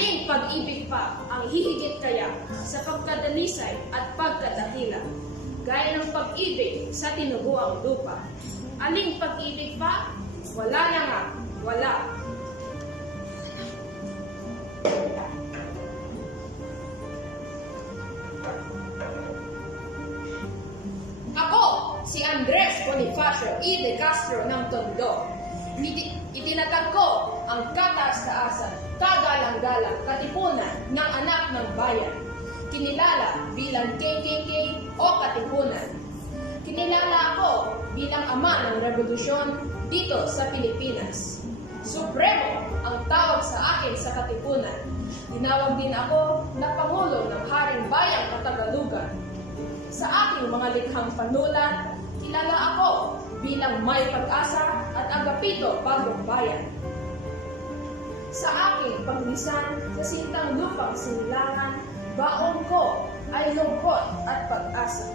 Aling pag-ibig pa ang hihigit kaya sa pagkadalisay at pagkadakila, gaya ng pag-ibig sa tinubuang lupa? Aling pag-ibig pa? Wala na nga, wala. Ako, si Andres Bonifacio E. de Castro ng Tondo. Itinatag ko ang kataas-taasan, kagalang-galang katipunan ng anak ng bayan. Kinilala bilang KKK o Katipunan. Kinilala ako bilang ama ng revolusyon dito sa Pilipinas. Supremo ang tawag sa akin sa Katipunan. Tinawag din ako na Pangulo ng Haring Bayang Katagalugan. Sa aking mga likhang panulat, kilala ako bilang may pag-asa at agapito bagong bayan. Sa aking paglisan sa sintang lupang sinilangan, baon ko ay lungkot at pag-asa.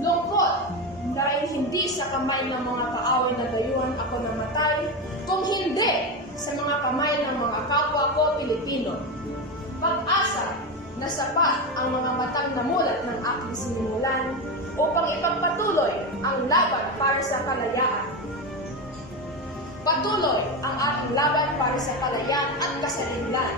Lungkot dahil hindi sa kamay ng mga kaaway na dayuhan ako namatay, kung hindi sa mga kamay ng mga kapwa ko Pilipino. Pag-asa na sapat ang mga matang namulat ng aking sinimulan upang ipagpatuloy ang laban para sa kalayaan. Patuloy ang ating laban para sa kalayaan at kasalinlan.